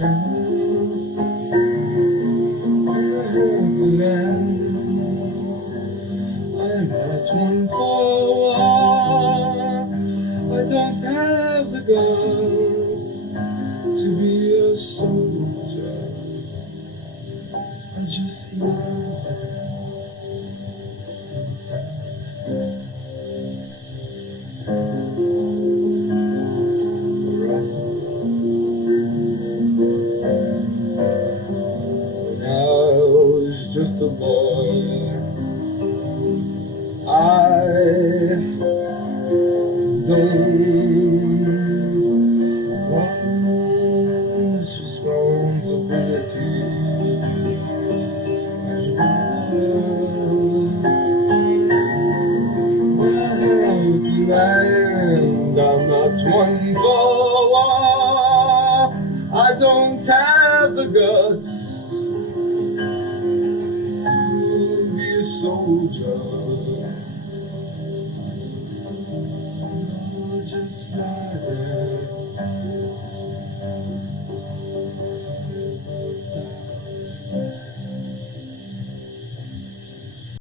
I'm not one for war. I don't have the guts to be a soldier. I'm just here. When I was just a boy, I don't want responsibility. And I'm not one for